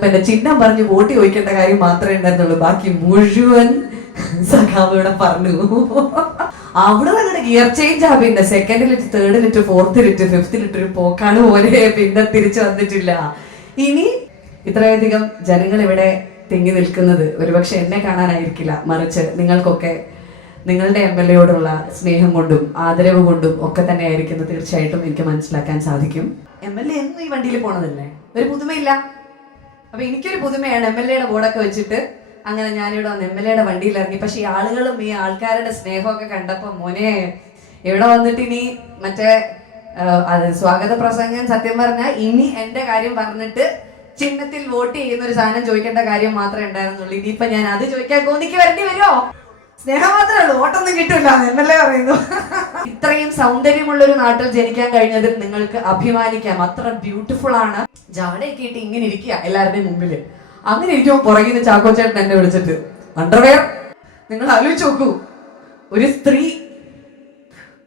പിന്നെ ചിഹ്നം പറഞ്ഞ് വോട്ട് ചോദിക്കേണ്ട കാര്യം മാത്രമേ ഉണ്ടായിരുന്നുള്ളൂ. ബാക്കി മുഴുവൻ സഖാവ് ഇവിടെ പറഞ്ഞു. അവിടെ അങ്ങനെ ഗിയർ ചേഞ്ച് ആ. പിന്നെ second litre, third litre, fourth litre, fifth litre പോക്കാണ് പോലെ. പിന്നെ തിരിച്ചു വന്നിട്ടില്ല. ഇനി ഇത്രയധികം ജനങ്ങൾ ഇവിടെ തിങ്ങി നിൽക്കുന്നത് ഒരുപക്ഷെ എന്നെ കാണാനായിരിക്കില്ല, മറിച്ച് നിങ്ങൾക്കൊക്കെ നിങ്ങളുടെ MLA സ്നേഹം കൊണ്ടും ആദരവ് കൊണ്ടും ഒക്കെ തന്നെ ആയിരിക്കുന്നത് തീർച്ചയായിട്ടും എനിക്ക് മനസ്സിലാക്കാൻ സാധിക്കും. MLA എന്നും ഈ വണ്ടിയിൽ പോണതല്ലേ, ഒരു പുതുമയില്ല. അപ്പൊ എനിക്കൊരു പുതുമയാണ് MLA ബോർഡൊക്കെ വെച്ചിട്ട് അങ്ങനെ ഞാനിവിടെ വന്ന് MLA വണ്ടിയിൽ ഇറങ്ങി. പക്ഷെ ഈ ആളുകളും ഈ ആൾക്കാരുടെ സ്നേഹമൊക്കെ കണ്ടപ്പോ മോനെ ഇവിടെ വന്നിട്ട് ഇനി മറ്റേ സ്വാഗത പ്രസംഗം സത്യം പറഞ്ഞാൽ ഇനി എന്റെ കാര്യം പറഞ്ഞിട്ട് ചിഹ്നത്തിൽ വോട്ട് ചെയ്യുന്ന ഒരു സാധനം ചോദിക്കേണ്ട കാര്യം മാത്രമേ ഉണ്ടായിരുന്നുള്ളൂ. ഇനിയിപ്പൊ ഞാൻ അത് ചോദിക്കാൻ കോന്നിക്ക് വരേണ്ടി വരുമോ? സ്നേഹം മാത്രമേ ഉള്ളൂ, വോട്ടൊന്നും കിട്ടില്ല എന്നല്ലേ പറയുന്നു. ഇത്രയും സൗന്ദര്യമുള്ള ഒരു നാട്ടിൽ ജനിക്കാൻ കഴിഞ്ഞതിൽ നിങ്ങൾക്ക് അഭിമാനിക്കാം. അത്ര ബ്യൂട്ടിഫുൾ ആണ്. ജാടയൊക്കെ ഇട്ട് ഇങ്ങനെ ഇരിക്കുക എല്ലാവരുടെയും മുമ്പില്. അങ്ങനെ ഇരിക്കുമ്പോ പുറകിൽ നിന്ന് ചാക്കോച്ചേട്ടൻ എന്നെ വിളിച്ചിട്ട് അണ്ടർവെയർ. നിങ്ങൾ ആലോചിച്ച് നോക്കൂ, ഒരു സ്ത്രീ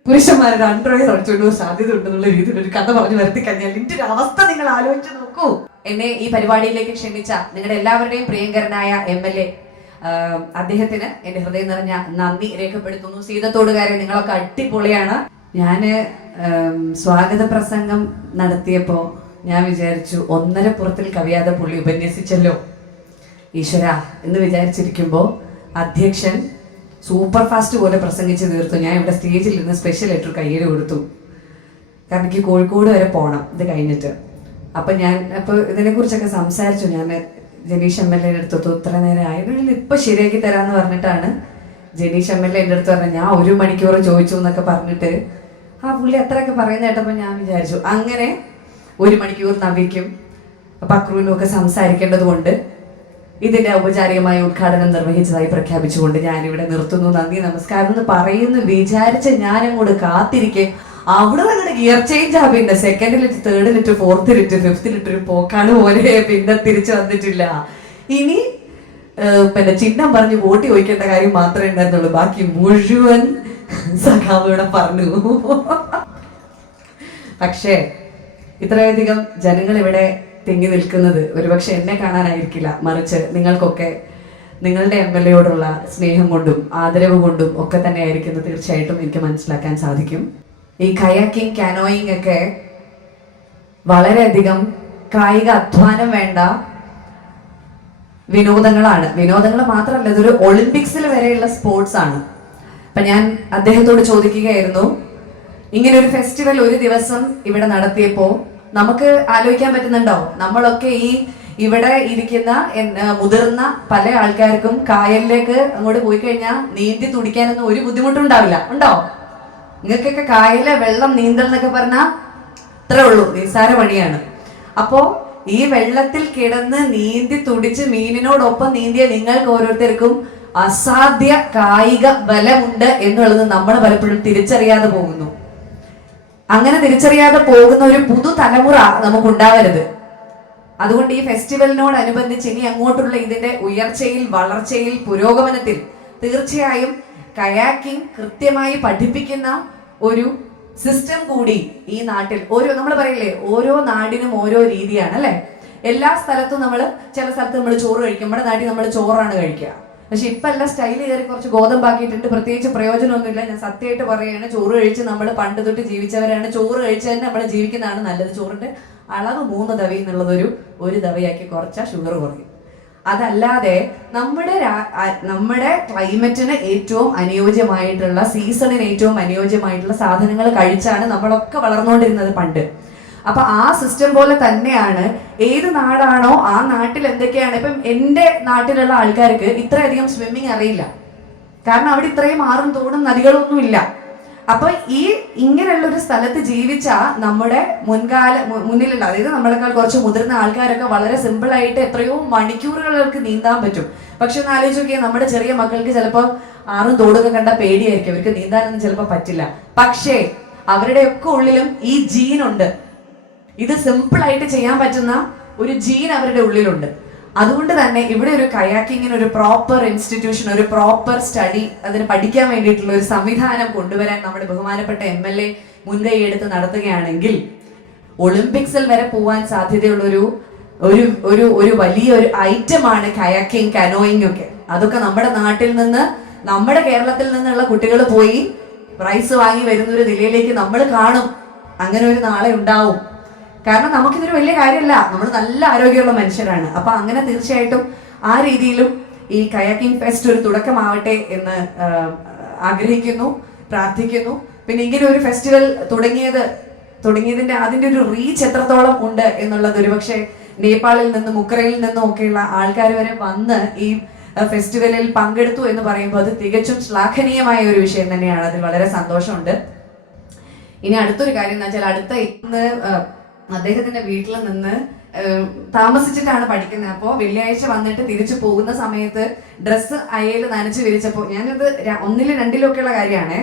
പുരുഷന്മാരുടെ അണ്ടർവെയർ അടിച്ചുകൊണ്ട് സാധ്യത ഉണ്ടെന്നുള്ള രീതിയിൽ ഒരു കഥ പറഞ്ഞു വരുത്തി കഴിഞ്ഞാൽ ഇതിന്റെ ഒരു അവസ്ഥ നിങ്ങൾ ആലോചിച്ച് നോക്കൂ. എന്നെ ഈ പരിപാടിയിലേക്ക് ക്ഷണിച്ച നിങ്ങളുടെ എല്ലാവരുടെയും പ്രിയങ്കരനായ MLA അദ്ദേഹത്തിന് എന്റെ ഹൃദയം നിറഞ്ഞ നന്ദി രേഖപ്പെടുത്തുന്നു. സീതത്തോടുകാരെ നിങ്ങളൊക്കെ അടിപൊളിയാണ്. ഞാന് സ്വാഗത പ്രസംഗം നടത്തിയപ്പോ ഞാൻ വിചാരിച്ചു ഒന്നരപ്പുറത്തിൽ കവിയാതെ പുള്ളി ഉപന്യസിച്ചല്ലോ ഈശ്വര എന്ന് വിചാരിച്ചിരിക്കുമ്പോ അധ്യക്ഷൻ സൂപ്പർ ഫാസ്റ്റ് പോലെ പ്രസംഗിച്ച് തീർത്തു. ഞാൻ ഇവിടെ സ്റ്റേജിൽ നിന്ന് സ്പെഷ്യൽ ആയിട്ടൊരു കയ്യേല് കൊടുത്തു. കാരണം എനിക്ക് കോഴിക്കോട് വരെ പോകണം ഇത് കഴിഞ്ഞിട്ട്. അപ്പൊ ഇതിനെ കുറിച്ചൊക്കെ സംസാരിച്ചു. ഞാൻ ജനീഷ് MLA അടുത്തു. ഇത്ര നേരം ആയതിൽ ഇപ്പൊ ശരിയാക്കി തരാന്ന് പറഞ്ഞിട്ടാണ് ജനീഷ് MLA എൻ്റെ അടുത്ത് പറഞ്ഞത്. ഞാൻ 1 മണിക്കൂർ ചോദിച്ചു എന്നൊക്കെ പറഞ്ഞിട്ട് പുള്ളി അത്രയൊക്കെ പറയുന്ന കേട്ടപ്പോ ഞാൻ വിചാരിച്ചു അങ്ങനെ 1 മണിക്കൂർ നവിക്കും പക്രുവിനും ഒക്കെ സംസാരിക്കേണ്ടത് കൊണ്ട് ഇതിന്റെ ഔപചാരികമായ ഉദ്ഘാടനം നിർവഹിച്ചതായി പ്രഖ്യാപിച്ചുകൊണ്ട് ഞാനിവിടെ നിർത്തുന്നു. നന്ദി, നമസ്കാരം എന്ന് പറയുന്നു വിചാരിച്ച് ഞാൻ അങ്ങോട്ട് കാത്തിരിക്കെ അവിടെ അങ്ങനെ ഗിയർ ചേഞ്ച് ആ. പിന്നെ second litre, third litre, fourth litre, fifth litre പോക്കാണ് പോലെ. പിന്നെ തിരിച്ചു വന്നിട്ടില്ല. ഇനി പിന്നെ ചിഹ്നം പറഞ്ഞ് വോട്ട് ചോദിക്കേണ്ട കാര്യം മാത്രമേ ഉണ്ടായിരുന്നുള്ളൂ. ബാക്കി മുഴുവൻ സഖാവ് ഇവിടെ പറഞ്ഞു. പക്ഷേ ഇത്രയധികം ജനങ്ങൾ ഇവിടെ തിങ്ങി നിൽക്കുന്നത് ഒരുപക്ഷെ എന്നെ കാണാനായിരിക്കില്ല, മറിച്ച് നിങ്ങൾക്കൊക്കെ നിങ്ങളുടെ MLA സ്നേഹം കൊണ്ടും ആദരവ് കൊണ്ടും ഒക്കെ തന്നെ ആയിരിക്കുന്നത് തീർച്ചയായിട്ടും എനിക്ക് മനസ്സിലാക്കാൻ സാധിക്കും. ഈ കയാക്കിംഗ്, കാനോയിങ് ഒക്കെ വളരെയധികം കായിക അധ്വാനം വേണ്ട വിനോദങ്ങളാണ്. വിനോദങ്ങൾ മാത്രമല്ല, ഇതൊരു ഒളിമ്പിക്സിൽ വരെയുള്ള സ്പോർട്സ് ആണ്. അപ്പൊ ഞാൻ അദ്ദേഹത്തോട് ചോദിക്കുകയായിരുന്നു, ഇങ്ങനെ ഒരു ഫെസ്റ്റിവൽ ഒരു ദിവസം ഇവിടെ നടത്തിയപ്പോ നമുക്ക് ആലോചിക്കാൻ പറ്റുന്നുണ്ടോ? നമ്മളൊക്കെ ഇവിടെ ഇരിക്കുന്ന മുതിർന്ന പല ആൾക്കാർക്കും കായലിലേക്ക് അങ്ങോട്ട് പോയി കഴിഞ്ഞാൽ നീന്തി തുടിക്കാനൊന്നും ഒരു ബുദ്ധിമുട്ടുണ്ടാവില്ല. ഉണ്ടോ? നിങ്ങൾക്കൊക്കെ കായലെ വെള്ളം നീന്തൽ എന്നൊക്കെ പറഞ്ഞാൽ ഇത്രേ ഉള്ളൂ, നിസ്സാര പണിയാണ്. അപ്പോ ഈ വെള്ളത്തിൽ കിടന്ന് നീന്തി തുടിച്ച് മീനിനോടൊപ്പം നീന്തിയ നിങ്ങൾക്ക് ഓരോരുത്തർക്കും അസാധ്യ കായിക ബലമുണ്ട് എന്നുള്ളത് നമ്മൾ പലപ്പോഴും തിരിച്ചറിയാതെ പോകുന്നു. അങ്ങനെ തിരിച്ചറിയാതെ പോകുന്ന ഒരു പുതുതലമുറ നമുക്കുണ്ടാവരുത്. അതുകൊണ്ട് ഈ ഫെസ്റ്റിവലിനോടനുബന്ധിച്ച് ഇനി അങ്ങോട്ടുള്ള ഇതിന്റെ ഉയർച്ചയിൽ, വളർച്ചയിൽ, പുരോഗമനത്തിൽ തീർച്ചയായും കയാക്കിംഗ് കൃത്യമായി പഠിപ്പിക്കുന്ന ഒരു സിസ്റ്റം കൂടി ഈ നാട്ടിൽ നമ്മൾ പറയില്ലേ, ഓരോ നാടിനും ഓരോ രീതിയാണ് അല്ലെ. എല്ലാ സ്ഥലത്തും ചില സ്ഥലത്ത് നമ്മൾ ചോറ് കഴിക്കും. നമ്മുടെ നാട്ടിൽ നമ്മൾ ചോറാണ് കഴിക്കുക. പക്ഷെ ഇപ്പൊ എല്ലാം സ്റ്റൈല് കയറി കുറച്ച് ഗോതമ്പാക്കിയിട്ടുണ്ട്. പ്രത്യേകിച്ച് പ്രയോജനമൊന്നുമില്ല. ഞാൻ സത്യമായിട്ട് പറയുകയാണ്, ചോറ് കഴിച്ച് നമ്മൾ പണ്ട് തൊട്ട് ജീവിച്ചവരാണ്. ചോറ് കഴിച്ച് തന്നെ നമ്മൾ ജീവിക്കുന്നതാണ് നല്ലത്. ചോറിന്റെ അളവ് 3 തവി എന്നുള്ളത് ഒരു തവയാക്കി കുറച്ചാൽ ഷുഗർ കുറയും. അതല്ലാതെ നമ്മുടെ ക്ലൈമറ്റിന് ഏറ്റവും അനുയോജ്യമായിട്ടുള്ള, സീസണിന് ഏറ്റവും അനുയോജ്യമായിട്ടുള്ള സാധനങ്ങൾ കഴിച്ചാണ് നമ്മളൊക്കെ വളർന്നുകൊണ്ടിരുന്നത് പണ്ട്. അപ്പൊ ആ സിസ്റ്റം പോലെ തന്നെയാണ് ഏത് നാടാണോ ആ നാട്ടിൽ എന്തൊക്കെയാണ്. ഇപ്പം എൻ്റെ നാട്ടിലുള്ള ആൾക്കാർക്ക് ഇത്രയധികം സ്വിമ്മിങ് അറിയില്ല. കാരണം അവിടെ ഇത്രയും ആറും തോടും നദികളൊന്നും ഇല്ല. അപ്പൊ ഇങ്ങനെയുള്ള ഒരു സ്ഥലത്ത് ജീവിച്ച നമ്മുടെ മുന്നിലുള്ള, അതായത് നമ്മളെക്കാൾ കുറച്ച് മുതിർന്ന ആൾക്കാരൊക്കെ വളരെ സിമ്പിൾ ആയിട്ട് എത്രയോ മണിക്കൂറുകൾക്ക് നീന്താൻ പറ്റും. പക്ഷെ ഒന്ന് ആലോചിച്ച് നോക്കിയാൽ നമ്മുടെ ചെറിയ മക്കൾക്ക് ചിലപ്പോൾ ആറും തോടൊക്കെ കണ്ടാൽ പേടിയായിരിക്കും, അവർക്ക് നീന്താനൊന്നും ചിലപ്പോൾ പറ്റില്ല. പക്ഷേ അവരുടെയൊക്കെ ഉള്ളിലും ഈ ജീനുണ്ട്. ഇത് സിമ്പിൾ ആയിട്ട് ചെയ്യാൻ പറ്റുന്ന ഒരു ജീൻ അവരുടെ ഉള്ളിലുണ്ട്. അതുകൊണ്ട് തന്നെ ഇവിടെ ഒരു കയാക്കിങ്ങിന് ഒരു പ്രോപ്പർ ഇൻസ്റ്റിറ്റ്യൂഷൻ, ഒരു പ്രോപ്പർ സ്റ്റഡി, അതിന് പഠിക്കാൻ വേണ്ടിയിട്ടുള്ള ഒരു സംവിധാനം കൊണ്ടുവരാൻ നമ്മുടെ ബഹുമാനപ്പെട്ട MLA മുൻകൈ എടുത്ത് നടത്തുകയാണെങ്കിൽ ഒളിമ്പിക്സിൽ വരെ പോവാൻ സാധ്യതയുള്ളൊരു ഒരു ഒരു ഒരു വലിയൊരു ഐറ്റമാണ് കയാക്കിങ്, കനോയിങ് ഒക്കെ. അതൊക്കെ നമ്മുടെ നാട്ടിൽ നിന്ന്, നമ്മുടെ കേരളത്തിൽ നിന്നുള്ള കുട്ടികൾ പോയി പ്രൈസ് വാങ്ങി വരുന്ന ഒരു നിലയിലേക്ക് നമ്മൾ കാണും. അങ്ങനെ ഒരു നാളെ ഉണ്ടാവും. കാരണം നമുക്കിതൊരു വലിയ കാര്യമല്ല, നമ്മൾ നല്ല ആരോഗ്യമുള്ള മനുഷ്യരാണ്. അപ്പൊ അങ്ങനെ തീർച്ചയായിട്ടും ആ രീതിയിലും ഈ കയാക്കിംഗ് ഫെസ്റ്റ് ഒരു തുടക്കമാവട്ടെ എന്ന് ആഗ്രഹിക്കുന്നു, പ്രാർത്ഥിക്കുന്നു. പിന്നെ ഇങ്ങനെ ഒരു ഫെസ്റ്റിവൽ തുടങ്ങിയതിന്റെ അതിന്റെ ഒരു റീച്ച് എത്രത്തോളം ഉണ്ട് എന്നുള്ളത് ഒരുപക്ഷെ നേപ്പാളിൽ നിന്നും ഉക്രൈനിൽ നിന്നും ഒക്കെയുള്ള ആൾക്കാർ വരെ വന്ന് ഈ ഫെസ്റ്റിവലിൽ പങ്കെടുത്തു എന്ന് പറയുമ്പോൾ അത് തികച്ചും ശ്ലാഘനീയമായ ഒരു വിഷയം തന്നെയാണ്. അതിൽ വളരെ സന്തോഷമുണ്ട്. ഇനി അടുത്തൊരു കാര്യം എന്ന് വെച്ചാൽ, അടുത്ത ഇന്ന് അദ്ദേഹത്തിന്റെ വീട്ടിൽ നിന്ന് താമസിച്ചിട്ടാണ് പഠിക്കുന്നത്. അപ്പോൾ വെള്ളിയാഴ്ച വന്നിട്ട് തിരിച്ചു പോകുന്ന സമയത്ത് ഡ്രസ്സ് അയയിൽ നനച്ച് വിരിച്ചപ്പോൾ, ഞാനത് 1 2 ഒക്കെയുള്ള കാര്യമാണ്,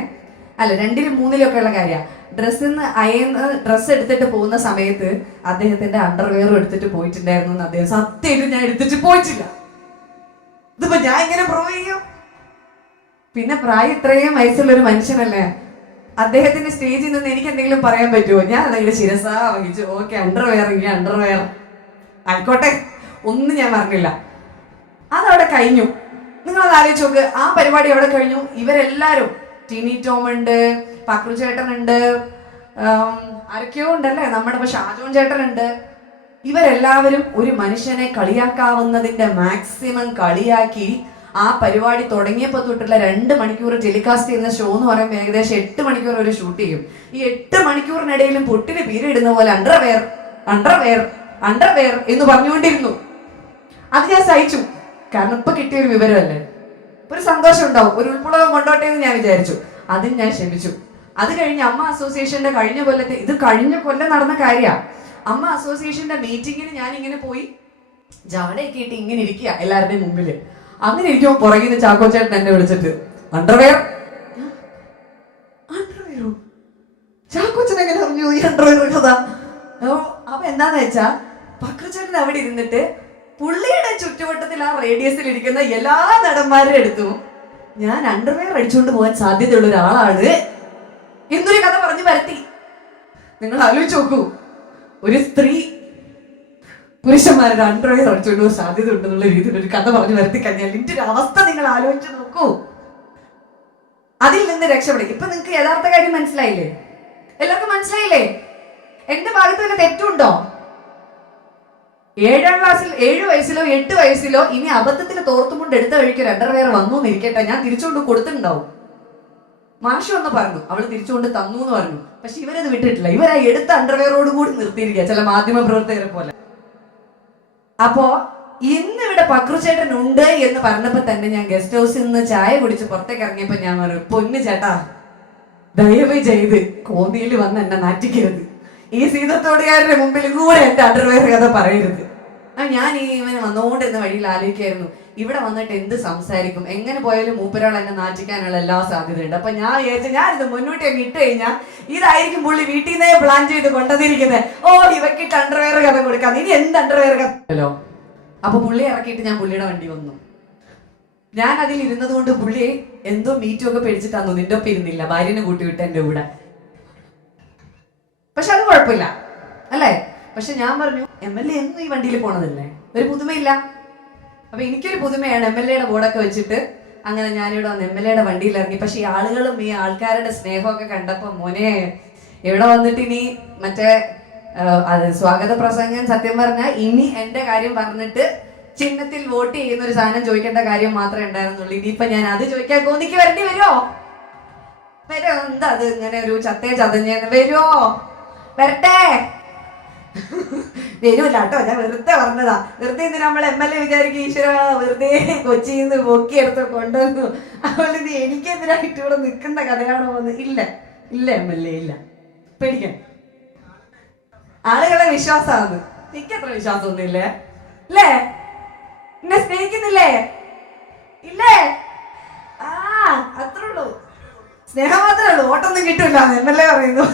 അല്ല 2 3 ഒക്കെയുള്ള കാര്യമാണ്. ഡ്രസ്സിന്ന് അയന്ന് ഡ്രസ്സ് എടുത്തിട്ട് പോകുന്ന സമയത്ത് അദ്ദേഹത്തിന്റെ അണ്ടർവെയറും എടുത്തിട്ട് പോയിട്ടുണ്ടായിരുന്നു എന്ന് അദ്ദേഹം സത്യമായിട്ട് ഞാൻ എടുത്തിട്ട് പോയിട്ടില്ല. ഇതിപ്പോ ഞാൻ ഇങ്ങനെ പ്രൂവ് ചെയ്യും? പിന്നെ പ്രായം ഇത്രയും വയസ്സുള്ള ഒരു മനുഷ്യനല്ലേ, അദ്ദേഹത്തിന്റെ സ്റ്റേജിൽ നിന്ന് എനിക്ക് എന്തെങ്കിലും പറയാൻ പറ്റുമോ? ഞാൻ അതെങ്കിലും ശിരസാ വഹിച്ചു, ഓക്കെ അണ്ടർവെയർ ഇല്ല അണ്ടർവെയർ ആയിക്കോട്ടെ, ഒന്നും ഞാൻ പറഞ്ഞില്ല. അതവിടെ കഴിഞ്ഞു. നിങ്ങളത് ആലോചിച്ച് നോക്ക്, ആ പരിപാടി അവിടെ കഴിഞ്ഞു. ഇവരെല്ലാരും, ടിനി ടോം ഉണ്ട്, പക്രു ചേട്ടനുണ്ട്, ആരൊക്കെയോ ഉണ്ടല്ലേ, നമ്മുടെ ഇപ്പൊ ഷാജോൺ ചേട്ടനുണ്ട്. ഇവരെല്ലാവരും ഒരു മനുഷ്യനെ കളിയാക്കാവുന്നതിന്റെ മാക്സിമം കളിയാക്കി ആ പരിപാടി തുടങ്ങിയപ്പോൾ തൊട്ടുള്ള 2 മണിക്കൂർ ടെലികാസ്റ്റ് ചെയ്യുന്ന ഷോ എന്ന് പറയുമ്പോൾ ഏകദേശം 8 മണിക്കൂർ ഒരു ഷൂട്ട് ചെയ്യും. ഈ 8 മണിക്കൂറിനിടയിലും പൊട്ടിന് പീരിടുന്ന പോലെ അണ്ടർവെയർ അണ്ടർവെയർ അണ്ടർവെയർ എന്ന് പറഞ്ഞുകൊണ്ടിരുന്നു. അത് ഞാൻ സഹിച്ചു. കാരണം ഇപ്പൊ കിട്ടിയൊരു വിവരമല്ലേ, ഒരു സന്തോഷം ഉണ്ടാവും, ഒരു ഉൾപ്പുളകം കൊണ്ടോട്ടെ എന്ന് ഞാൻ വിചാരിച്ചു. അതിന് ഞാൻ ക്ഷമിച്ചു. അത് കഴിഞ്ഞ് അമ്മ അസോസിയേഷന്റെ കഴിഞ്ഞ കൊല്ലത്തെ, ഇത് കഴിഞ്ഞ കൊല്ലം നടന്ന കാര്യമാണ്, അമ്മ അസോസിയേഷന്റെ മീറ്റിങ്ങിന് ഞാൻ ഇങ്ങനെ പോയി ജാടയൊക്കെ ഇട്ട് ഇങ്ങനെ ഇരിക്കുക എല്ലാവരുടെയും മുമ്പില്. അങ്ങനെ ഇരിക്കുമ്പോ പുറകിൽ നിന്ന് ചാക്കോച്ചേട്ടൻ എന്നെ വിളിച്ചിട്ട് അണ്ടർവെയർ അണ്ടർവെയറോ, ചാക്കോച്ചൻ എങ്ങനെ പറഞ്ഞു ഈ അണ്ടർവെയർ കഥ? അപ്പൊ എന്താന്ന് വെച്ചാ പക്രുചേട്ടൻ അവിടെ ഇരുന്നിട്ട് പുള്ളിയുടെ ചുറ്റുവട്ടത്തിൽ ആ റേഡിയസിൽ ഇരിക്കുന്ന എല്ലാ നടന്മാരുടെ അടുത്തും ഞാൻ അണ്ടർവെയർ അടിച്ചുകൊണ്ട് പോകാൻ സാധ്യതയുള്ള ഒരാളാണ് എന്നൊരു കഥ പറഞ്ഞു പരത്തി. നിങ്ങൾ ആലോചിച്ച് നോക്കൂ, ഒരു സ്ത്രീ പുരുഷന്മാരുടെ അണ്ടർവെയർ അടിച്ചുകൊണ്ട് പോകാൻ സാധ്യത ഉണ്ടെന്നുള്ള രീതിയിൽ ഒരു കഥ പറഞ്ഞു വരുത്തി കഴിഞ്ഞാൽ ഇതിന്റെ ഒരു അവസ്ഥ നിങ്ങൾ ആലോചിച്ച് നോക്കൂ. അതിൽ നിന്ന് രക്ഷപ്പെടും. ഇപ്പൊ നിങ്ങൾക്ക് യഥാർത്ഥ കാര്യം മനസ്സിലായില്ലേ? എല്ലാവർക്കും മനസ്സിലായില്ലേ? എന്റെ ഭാഗത്ത് വല്ല തെറ്റുണ്ടോ? 7ാം ക്ലാസ്സിൽ 7 വയസ്സിലോ 8 വയസ്സിലോ ഇനി അബദ്ധത്തിൽ തോർത്തുമുണ്ട് എടുത്ത വഴിക്ക് ഒരു അണ്ടർവെയർ വന്നു എന്നിരിക്കട്ടെ, ഞാൻ തിരിച്ചുകൊണ്ട് കൊടുത്തിട്ടുണ്ടാവും. മാഷ് ഒന്ന് പറഞ്ഞു, അവള് തിരിച്ചുകൊണ്ട് തന്നു എന്ന് പറഞ്ഞു. പക്ഷെ ഇവരത് വിട്ടിട്ടില്ല. ഇവരാ എടുത്ത അണ്ടർവെയറോട് കൂടി നിർത്തിയിരിക്കുക, ചില മാധ്യമ പ്രവർത്തകരെ പോലെ. അപ്പോ ഇന്നിവിടെ പക്രുചേട്ടൻ ഉണ്ട് എന്ന് പറഞ്ഞപ്പോ തന്നെ ഞാൻ ഗസ്റ്റ് ഹൗസിൽ നിന്ന് ചായ കുടിച്ച് പുറത്തേക്ക് ഇറങ്ങിയപ്പോ ഞാൻ പറഞ്ഞു, പൊന്നു ചേട്ടാ ദയവ് ചെയ്ത് കോന്നിയിൽ വന്ന് എന്നെ നാറ്റിക്കരുത്, ഈ സീതത്തോടുകാരുടെ മുമ്പിൽ കൂടെ എന്റെ അണ്ടർവെയർ കഥ പറയരുത്. ഞാൻ ഇവന് വന്നുകൊണ്ടിരുന്ന വഴിയിൽ ആലോചിക്കായിരുന്നു, ഇവിടെ വന്നിട്ട് എന്ത് സംസാരിക്കും, എങ്ങനെ പോയാലും മൂപ്പരാൾ എന്നെ നാറ്റിക്കാനുള്ള എല്ലാ സാധ്യതയുണ്ട്. അപ്പൊ ഞാൻ വിചാരിച്ചു, ഞാനിത് മുന്നോട്ട് അങ്ങ് ഇട്ട് കഴിഞ്ഞാൽ ഇതായിരിക്കും പുള്ളി വീട്ടിൽ നിന്നേ പ്ലാൻ ചെയ്ത് കൊണ്ടുവന്നിരിക്കുന്നത്. ഓ ഇവക്കിട്ട് അണ്ടർവെയർ കഥ കൊടുക്കാം, ഇനി എന്ത് അണ്ടർവെയർ കഥല്ലോ. അപ്പൊ പുള്ളി ഇറക്കിയിട്ട് ഞാൻ പുള്ളിയുടെ വണ്ടി വന്നു. ഞാൻ അതിൽ ഇരുന്നത് കൊണ്ട് പുള്ളിയെ എന്തോ മീറ്റും ഒക്കെ പേടിച്ചിട്ടാന്നു നിന്റെ ഒപ്പം ഇരുന്നില്ല, ഭാര്യനെ കൂട്ടി വിട്ട് എന്റെ കൂടെ. പക്ഷെ അത് കുഴപ്പമില്ല അല്ലേ. പക്ഷെ ഞാൻ പറഞ്ഞു, MLA എന്നും ഈ വണ്ടിയിൽ പോണതല്ലേ, ഒരു പുതുമയില്ല. അപ്പൊ എനിക്കൊരു പുതുമയാണ് MLA-യുടെ ബോർഡൊക്കെ വെച്ചിട്ട് അങ്ങനെ ഞാനിവിടെ വന്ന് MLA-യുടെ വണ്ടിയിൽ ഇറങ്ങി. പക്ഷെ ഈ ആളുകളും ഈ ആൾക്കാരുടെ സ്നേഹമൊക്കെ കണ്ടപ്പോ മോനെ ഇവിടെ വന്നിട്ട് ഇനി മറ്റേ സ്വാഗത പ്രസംഗം സത്യം പറഞ്ഞാൽ ഇനി എന്റെ കാര്യം പറഞ്ഞിട്ട് ചിഹ്നത്തിൽ വോട്ട് ചെയ്യുന്ന ഒരു സാധനം ചോദിക്കേണ്ട കാര്യം മാത്രമേ ഉണ്ടായിരുന്നുള്ളൂ. ഇനിയിപ്പൊ ഞാൻ അത് ചോദിക്കാൻ കോന്നിക്ക് വരേണ്ടി വരുമോ? എന്താ അത് ഇങ്ങനെ ഒരു ചതഞ്ഞേന്ന് വരുമോ? വരട്ടെ. വരൂല കേട്ടോ, ഞാൻ വെറുതെ പറഞ്ഞതാ. വെറുതെ ഇന്ന് നമ്മൾ MLA വിചാരിക്കും ഈശ്വര വെറുതെ കൊച്ചിയിൽ നിന്ന് പൊക്കിയെടുത്ത് കൊണ്ടുവന്നു, അതുകൊണ്ട് ഇത് എനിക്കെതിരായിട്ട് ഇവിടെ നിൽക്കുന്ന കഥയാണോ എന്ന്. ഇല്ല ഇല്ല MLA ഇല്ല, പേടിക്കാൻ. ആളുകളെ വിശ്വാസമാണ്. എനിക്കത്ര വിശ്വാസമൊന്നും ഇല്ലേ? അല്ലേ? എന്നെ സ്നേഹിക്കുന്നില്ലേ? ഇല്ലേ? ആ അത്രേ ഉള്ളൂ, സ്നേഹം മാത്രമേ ഉള്ളൂ, ഓട്ടൊന്നും കിട്ടൂല MLA പറയുന്നു.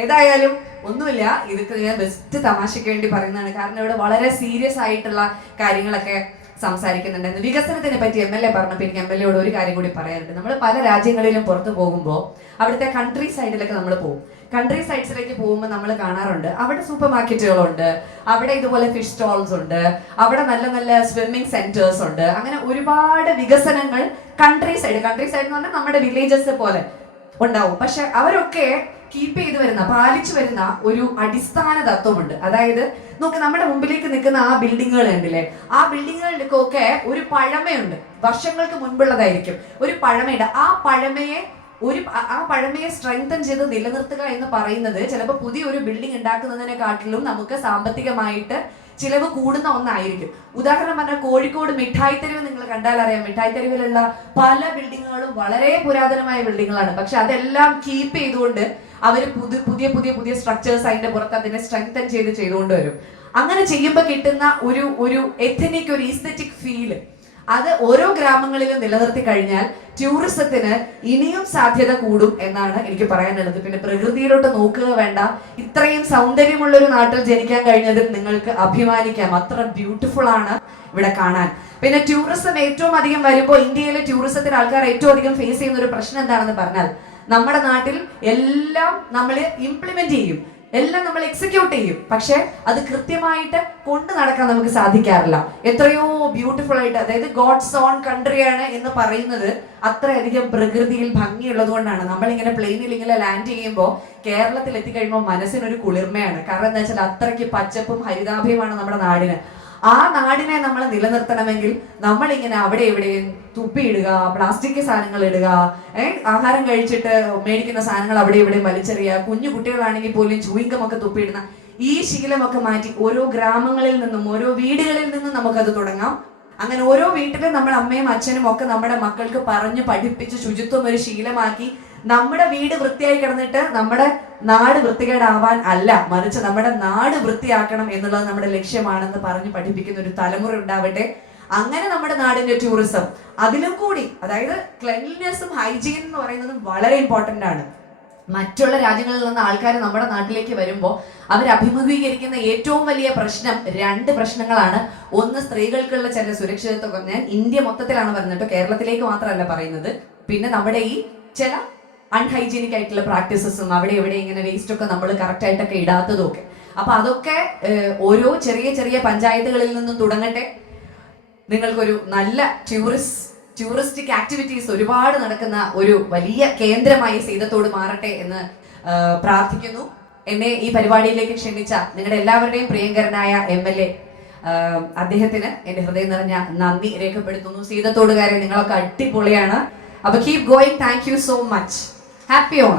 ഏതായാലും ഒന്നുമില്ല, ഇതൊക്കെ ഞാൻ ബെസ്റ്റ് തമാശയ്ക്ക് വേണ്ടി പറയുന്നതാണ്. കാരണം ഇവിടെ വളരെ സീരിയസ് ആയിട്ടുള്ള കാര്യങ്ങളൊക്കെ സംസാരിക്കുന്നുണ്ടായിരുന്നു. വികസനത്തിനെ പറ്റി MLA പറഞ്ഞപ്പോൾ എനിക്ക് MLA-യോട് ഒരു കാര്യം കൂടി പറയാനുണ്ട്. നമ്മൾ പല രാജ്യങ്ങളിലും പുറത്തു പോകുമ്പോൾ അവിടുത്തെ കൺട്രി സൈഡിലൊക്കെ നമ്മൾ പോകും. കൺട്രി സൈഡ്സിലേക്ക് പോകുമ്പോൾ നമ്മൾ കാണാറുണ്ട്, അവിടെ സൂപ്പർ മാർക്കറ്റുകളുണ്ട്, അവിടെ ഇതുപോലെ ഫിഷ് സ്റ്റോൾസ് ഉണ്ട്, അവിടെ നല്ല നല്ല സ്വിമ്മിംഗ് സെന്റേഴ്സ് ഉണ്ട്. അങ്ങനെ ഒരുപാട് വികസനങ്ങൾ കൺട്രി സൈഡ് എന്ന് പറഞ്ഞാൽ നമ്മുടെ വില്ലേജസ് പോലെ ഉണ്ടാവും. പക്ഷെ അവരൊക്കെ കീപ്പ് ചെയ്ത് വരുന്ന, പാലിച്ചു വരുന്ന ഒരു അടിസ്ഥാന തത്വമുണ്ട്. അതായത് നോക്ക്, നമ്മുടെ മുമ്പിലേക്ക് നിൽക്കുന്ന ആ ബിൽഡിങ്ങുകൾ കണ്ടില്ലേ, ആ ബിൽഡിങ്ങുകൾക്കൊക്കെ ഒരു പഴമയുണ്ട്, വർഷങ്ങൾക്ക് മുൻപുള്ളതായിരിക്കും, ഒരു പഴമയുണ്ട്. ആ പഴമയെ സ്ട്രെങ്തൻ ചെയ്ത് നിലനിർത്തുക എന്ന് പറയുന്നത് ചിലപ്പോൾ പുതിയൊരു ബിൽഡിംഗ് ഉണ്ടാക്കുന്നതിനെക്കാട്ടിലും നമുക്ക് സാമ്പത്തികമായിട്ട് ചിലവ് കൂടുന്ന ഒന്നായിരിക്കും. ഉദാഹരണം പറഞ്ഞാൽ കോഴിക്കോട് മിഠായി തെരുവ് നിങ്ങൾ കണ്ടാൽ അറിയാം. മിഠായി തെരുവിലുള്ള പല ബിൽഡിങ്ങുകളും വളരെ പുരാതനമായ ബിൽഡിങ്ങുകളാണ്. പക്ഷെ അതെല്ലാം കീപ്പ് ചെയ്തുകൊണ്ട് അവർ പുതിയ സ്ട്രക്ചേഴ്സ് അതിന്റെ പുറത്ത് അതിനെ സ്ട്രെങ്തൻ ചെയ്തുകൊണ്ട് വരും. അങ്ങനെ ചെയ്യുമ്പോൾ കിട്ടുന്ന ഒരു എഥനിക്, ഒരു ഈസ്തെറ്റിക് ഫീല്, അത് ഓരോ ഗ്രാമങ്ങളിലും നിലനിർത്തി കഴിഞ്ഞാൽ ടൂറിസത്തിന് ഇനിയും സാധ്യത കൂടും എന്നാണ് എനിക്ക് പറയാനുള്ളത്. പിന്നെ പ്രകൃതിയിലോട്ട് നോക്കുക വേണ്ട, ഇത്രയും സൗന്ദര്യമുള്ള ഒരു നാട്ടിൽ ജനിക്കാൻ കഴിഞ്ഞതിൽ നിങ്ങൾക്ക് അഭിമാനിക്കാം. അത്ര ബ്യൂട്ടിഫുൾ ആണ് ഇവിടെ കാണാൻ. പിന്നെ ടൂറിസം ഏറ്റവും അധികം വരുമ്പോൾ ഇന്ത്യയിലെ ടൂറിസത്തിന് ആൾക്കാർ ഏറ്റവും അധികം ഫേസ് ചെയ്യുന്ന ഒരു പ്രശ്നം എന്താണെന്ന് പറഞ്ഞാൽ, നമ്മുടെ നാട്ടിൽ എല്ലാം നമ്മൾ ഇംപ്ലിമെന്റ് ചെയ്യും, എല്ലാം നമ്മൾ എക്സിക്യൂട്ട് ചെയ്യും, പക്ഷെ അത് കൃത്യമായിട്ട് കൊണ്ടു നടക്കാൻ നമുക്ക് സാധിക്കാറില്ല. എത്രയോ ബ്യൂട്ടിഫുൾ ആയിട്ട്, അതായത് ഗോഡ്സ് ഓൺ കൺട്രിയാണ് എന്ന് പറയുന്നത് അത്രയധികം പ്രകൃതിയിൽ ഭംഗിയുള്ളത് കൊണ്ടാണ്. നമ്മളിങ്ങനെ പ്ലെയിനിൽ ഇങ്ങനെ ലാൻഡ് ചെയ്യുമ്പോൾ കേരളത്തിൽ എത്തിക്കഴിയുമ്പോൾ മനസ്സിനൊരു കുളിർമയാണ്. കാരണം എന്താ വെച്ചാൽ അത്രയ്ക്ക് പച്ചപ്പും ഹരിതാഭയുമാണ് നമ്മുടെ നാടിന്. ആ നാടിനെ നമ്മൾ നിലനിർത്തണമെങ്കിൽ നമ്മളിങ്ങനെ അവിടെ എവിടെയും തുപ്പിയിടുക, പ്ലാസ്റ്റിക് സാധനങ്ങൾ ഇടുക, ആഹാരം കഴിച്ചിട്ട് മേടിക്കുന്ന സാധനങ്ങൾ അവിടെ ഇവിടെയും വലിച്ചെറിയുക, കുഞ്ഞു കുട്ടികളാണെങ്കിൽ പോലും ചൂയിങ്കം ഒക്കെ തുപ്പിയിടുന്ന ഈ ശീലമൊക്കെ മാറ്റി ഓരോ ഗ്രാമങ്ങളിൽ നിന്നും ഓരോ വീടുകളിൽ നിന്നും നമുക്കത് തുടങ്ങാം. അങ്ങനെ ഓരോ വീട്ടിലും നമ്മൾ അമ്മയും അച്ഛനും ഒക്കെ നമ്മുടെ മക്കൾക്ക് പറഞ്ഞു പഠിപ്പിച്ച് ശുചിത്വം ഒരു ശീലമാക്കി, നമ്മുടെ വീട് വൃത്തിയായി കിടന്നിട്ട് നമ്മുടെ നാട് വൃത്തികേടാവാൻ അല്ല, മറിച്ച് നമ്മുടെ നാട് വൃത്തിയാക്കണം എന്നുള്ളത് നമ്മുടെ ലക്ഷ്യമാണെന്ന് പറഞ്ഞു പഠിപ്പിക്കുന്ന ഒരു തലമുറ ഉണ്ടാവട്ടെ. അങ്ങനെ നമ്മുടെ നാടിന്റെ ടൂറിസം അതിലും കൂടി, അതായത് ക്ലെൻലിനെസ്സും ഹൈജീൻ എന്ന് പറയുന്നത് വളരെ ഇമ്പോർട്ടന്റ് ആണ്. മറ്റുള്ള രാജ്യങ്ങളിൽ നിന്ന് ആൾക്കാർ നമ്മുടെ നാട്ടിലേക്ക് വരുമ്പോൾ അവർ അഭിമുഖീകരിക്കുന്ന ഏറ്റവും വലിയ പ്രശ്നം 2 പ്രശ്നങ്ങളാണ്. ഒന്ന്, സ്ത്രീകൾക്കുള്ള ചില സുരക്ഷിതത്വം. ഞാൻ ഇന്ത്യ മൊത്തത്തിലാണ് പറയുന്നത്, കേരളത്തിലേക്ക് മാത്രമല്ല പറയുന്നത്. പിന്നെ നമ്മുടെ ഈ ചില അൺഹൈജീനിക് ആയിട്ടുള്ള പ്രാക്ടീസസും അവിടെ എവിടെ ഇങ്ങനെ വേസ്റ്റ് ഒക്കെ നമ്മൾ കറക്റ്റ് ആയിട്ടൊക്കെ ഇടാത്തതും ഒക്കെ. അപ്പൊ അതൊക്കെ ഓരോ ചെറിയ പഞ്ചായത്തുകളിൽ നിന്നും തുടങ്ങട്ടെ. നിങ്ങൾക്കൊരു നല്ല ടൂറിസ്റ്റിക് ആക്ടിവിറ്റീസ് ഒരുപാട് നടക്കുന്ന ഒരു വലിയ കേന്ദ്രമായി സീതത്തോട് മാറട്ടെ എന്ന് പ്രാർത്ഥിക്കുന്നു. എന്നെ ഈ പരിപാടിയിലേക്ക് ക്ഷണിച്ച നിങ്ങളുടെ എല്ലാവരുടെയും പ്രിയങ്കരനായ MLA അദ്ദേഹത്തിന് എന്റെ ഹൃദയം നിറഞ്ഞ നന്ദി രേഖപ്പെടുത്തുന്നു. സീതത്തോടുകാരെ നിങ്ങളൊക്കെ അടിപൊളിയാണ്. അപ്പൊ keep going. Thank you so much. Happy Onam.